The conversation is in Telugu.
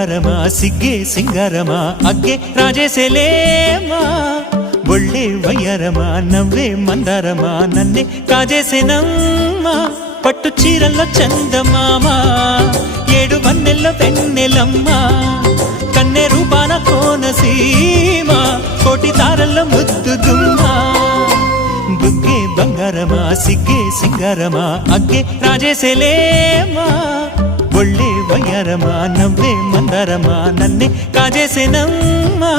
బంగారమా సిగ్గే సింగారమా అగ్గే రాజేసేలేమా ఒళ్ళే వయ్యారమా నవ్వే మందారమా నన్నే కాజేసేనమ్మా పట్టు చీరల్లో చందమామా ఏడు వన్నెల్లో వెన్నెలమ్మా కన్నె రూపాన కోనసీమ కోటి తారల్లో ముద్దుదుమ్మా బుగ్గే బంగారమా సిగ్గే సింగారమా అగ్గే రాజేసేలేమా ఒళ్ళే వయ్యారమా నవ్వే మందారమా నన్నే కాజేసేనమ్మా